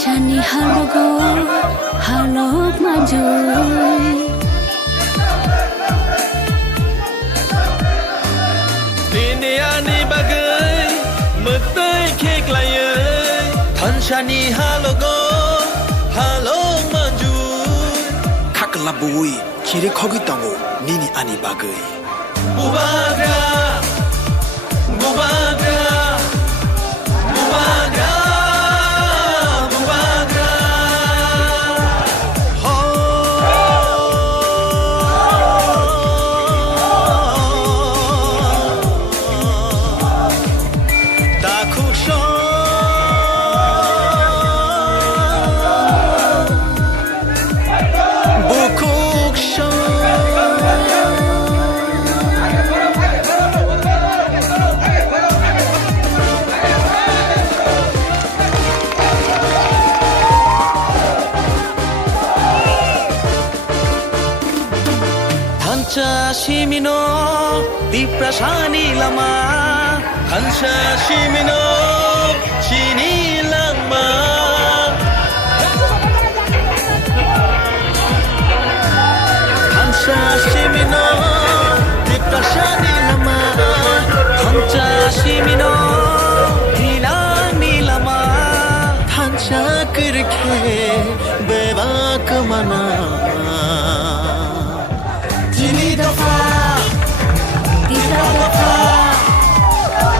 Tanshani halogo halok maju Dini ani bagai Metai kek layai Tanshani halogo halok maju Kakalabui kiri khogi tango nini ani bagai Bubagra Bubagra Bubagra Bubagra Dakusho Bukuksho Hancha shimino diprasani lama Hancha shimino chini lama Hancha shimino diprasani lama Hancha shimino hilani lama Hancha kirke bevak mana Jini dafa Tiga dafa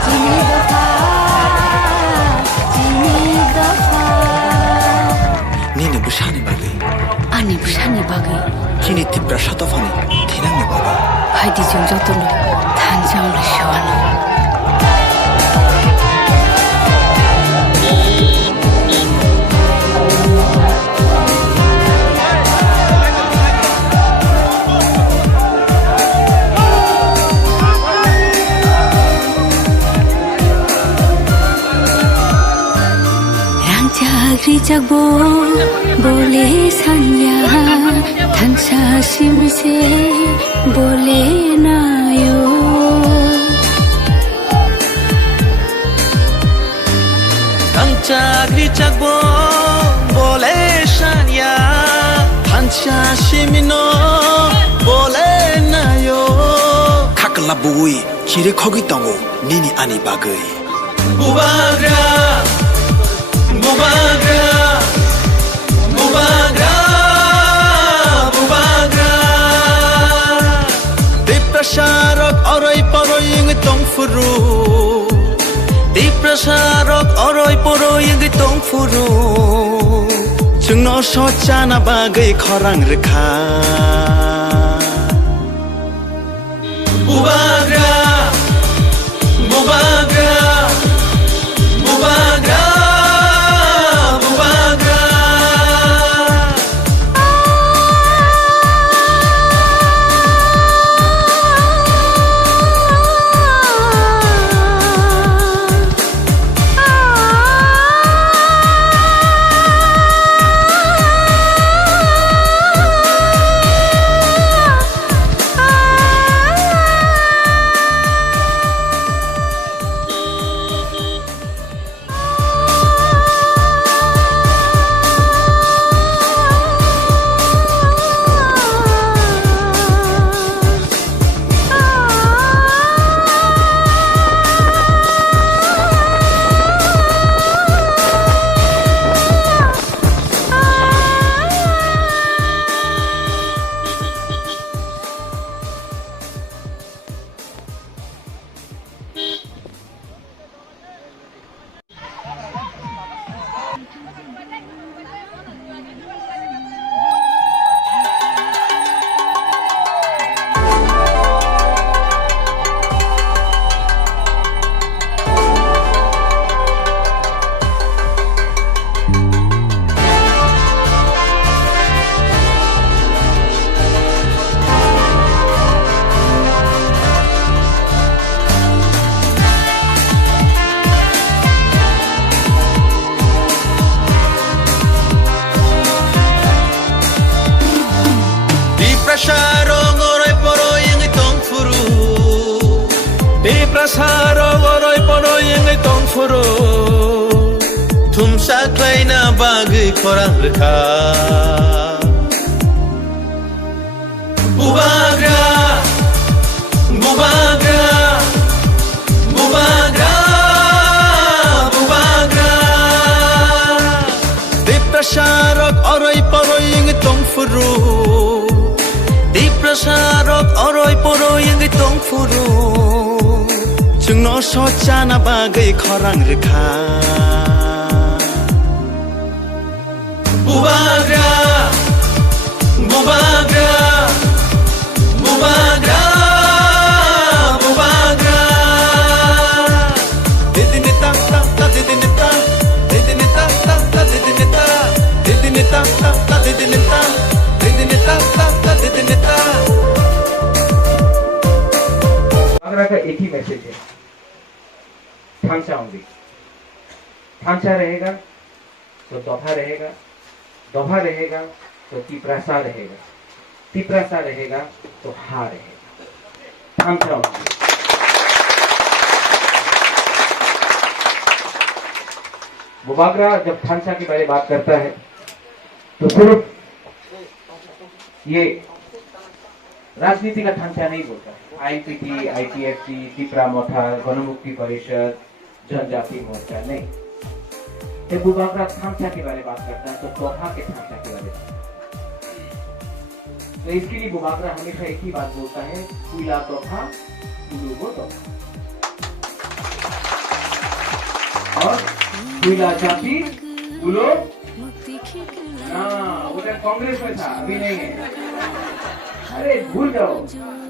Jini dafa Jini dafa nini bushani bagai Ani bushani bagai kini tipra shatofani thinangni bagai Haidi jong jotolo Tanjang le shawano Jagri jagbo bole sanya Tansa simse bole nayo Jagri jagbo bole sanya Tansa simino bole nayo Kakalabui kiri khogi tango nini ani bagai Bubagra Bubagra Bubagra Bubagra Diprasarok orai poroi ing tongfuru Diprasarok orai poroi ing tongfuru Jungno sochana bagai khorang rekha Bubagra Bubagra Bubagra Prasaro oroi poroi ngai tong furo thum sa klai China bagay korang rekha Bubagra Bubagra Bubagra Bubagra Deprasarok oray paroy yung itong furu Deprasarok oray paroy yung itong furu Chung no so chana bagay korang rekha Bubagra Bubagra Bubagra Bubagra Didinita ta ta didinita Didinita ta ta didinita Didinita ta ta didinita Didinita ta ta didinita Bubagra का एक ही message है थामचा only थामचा रहेगा तो दफा रहेगा दफा रहेगा तो तिप्रासा रहेगा तिप्रासा रहेगा तो हा रहेगा थामचा ओनली बुबागरा जब थामचा के बारे में बात करता है तो सिर्फ ये राजनीति का ढांचा नहीं बोलता है आईपीटी आईटीएफटी तिप्रा मोथा गणमुक्ति परिषद जनजाति मोर्चा नहीं ये बुबागरा ढांचा के बारे में बात करता है तो तोहफा के ढांचा के बारे में तो इसके लिए बुबागरा हमेशा एक ही बात बोलता है कुला तोहफा उलूगो तोहफा और कुला जाति उलो उधर कांग्रेस में था अभी नहीं है अरे भूल जाओ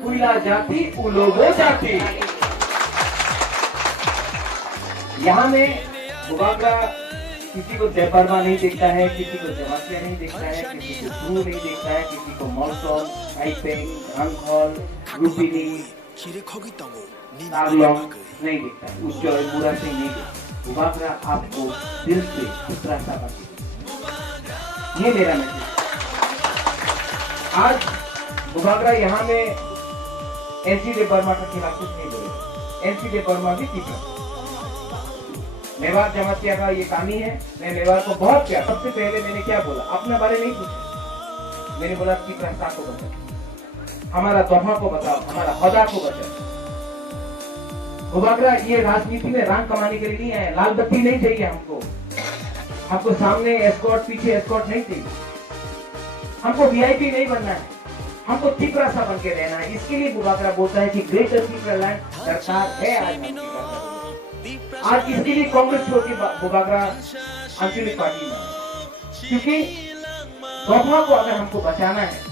कुला जाति उलोगो जाति यहाँ में बुबागरा किसी को जयपरमा नहीं देखता है किसी को जमातिया नहीं देखता है किसी को भू नहीं देखता है किसी को मौसम आइपेंग रंगहॉल रूपिनी नागलोंग नहीं देखता है उज्जवल बुरा सिंह नहीं देखता बुबागरा आपको दिल से उत्तरासा करती ये मेरा मैसेज आज बुबागरा यहाँ में एनसी दे बर्मा के खिलाफ कुछ नहीं बोलेगा एनसी दे बर्मा भी ठीक है मेवाड़ जमातिया का ये कहानी है मैं मेवाड़ को बहुत प्यार सबसे पहले मैंने क्या बोला अपने बारे नहीं पूछा मैंने बोला कि प्रस्ता को बताओ हमारा दफा को बताओ हमारा हदा को बताओ बुबागरा ये राजनीति में रंग कमाने के लिए नहीं है लाल बत्ती नहीं चाहिए हमको सामने एस्कॉर्ट पीछे एस्कॉर्ट नहीं चाहिए हमको वीआईपी नहीं बनना है हमको तिप्रासा बन के रहना है इसके लिए बुबागरा बोलता है कि ग्रेटर तिप्रा लैंड सरकार है आज इसके लिए कांग्रेस छोड़ के बुबागरा आंचलिक पार्टी में क्योंकि दफा को अगर हमको बचाना है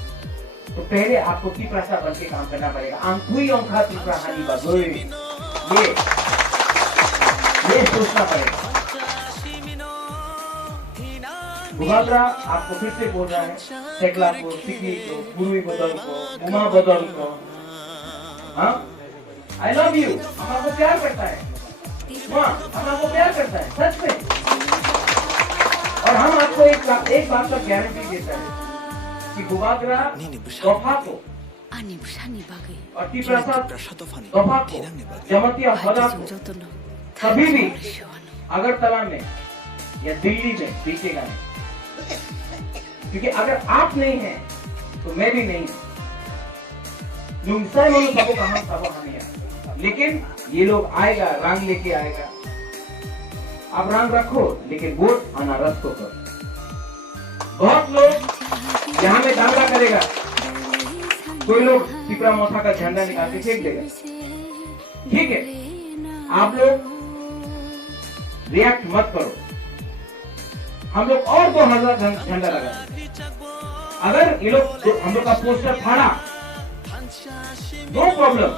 तो पहले आपको तिप्रासा बन के काम करना पड़ेगा आंखुई औंखा तिप्रा हानि बगोई ये सोचना पड़ेगा बुबागरा आपको फिर से बोल रहा है शेखला को सिकी को पूर्वी बदल को उमा बदल को हाँ आई लव यू हम आपको प्यार करता है हाँ हम आपको प्यार करता है सच में और हम आपको एक बात का गारंटी देता है कि बुबागरा दफा को और तिप्रासा दफा को जमातिया हदा को कभी भी अगरतला में या दिल्ली में बीतेगा नहीं क्योंकि अगर आप नहीं हैं तो मैं भी नहीं हूं लेकिन ये लोग आएगा रंग लेके आएगा आप रंग रखो लेकिन वोट अनारस को करो बहुत लोग यहाँ में दांगला करेगा कोई लोग तिप्रा मोथा का झंडा निकाल के फेंक देगा ठीक है आप लोग रिएक्ट मत करो हम लोग और 2000 झंडा लगा अगर ये लोग हम लोग का पोस्टर फाड़ा नो प्रॉब्लम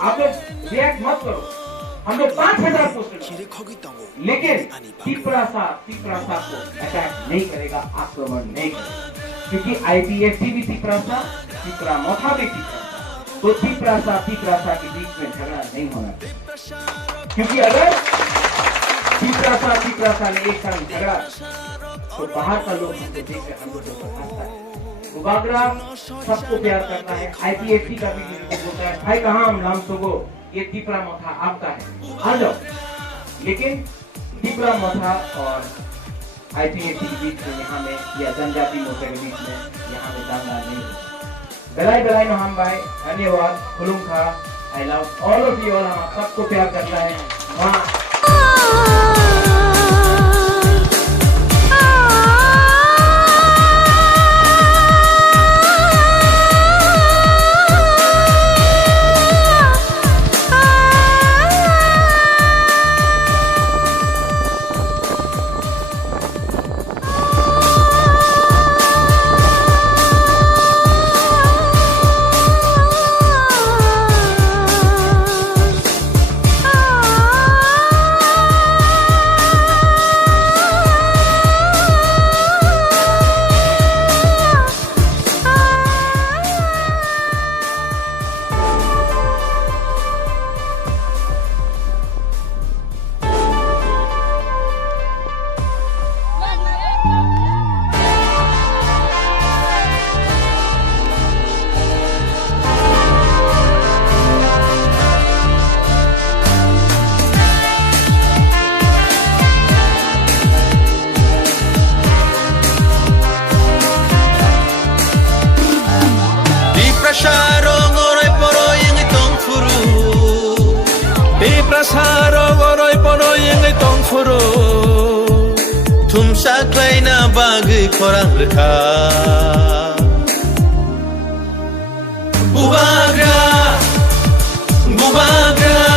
आप लोग रिएक्ट मत करो हम लोग 5000 पोस्टर लेकिन तिप्रासा को अटैक नहीं करेगा आक्रमण नहीं करेगा क्योंकि आईपीएफटी भी तिप्रासा तिप्रा मोथा भी तिप्रासा तो तिप्रासा के बीच में झगड़ा नहीं होना क्योंकि अगर तिप्रासा ने एक साथ झगड़ा तो बाहर का लोग हमको देख कर हमको हंसता है बुबागरा सबको प्यार करता है आईपीएफटी का भी बोलता है भाई कहाँ हम नाम सोगो ये तिप्रा मोथा आपका है आ जाओ लेकिन तिप्रा मोथा और IPAC के बीच में यहाँ में या जनजाति मोर्चा के बीच में यहाँ में दंगा नहीं हो। बेलाई बेलाई नो हम भाई धन्यवाद खुलूंगा। I love all of you, और हम सबको प्यार करता है माँ। Tumsa klaina bagi korang reka Bubagra Bubagra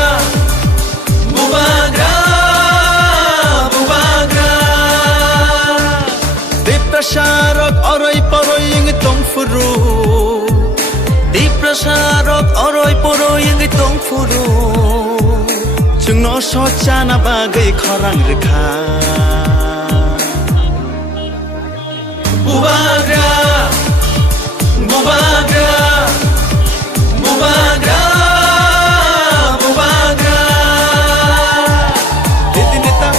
Bubagra Bubagra Diprasarok oroy poroy yung itong furu Diprasarok oroy poroy yung itong furu Chung no socha na bagay korang reka Bubagra Bubagra Bubagra Bubagra Didinita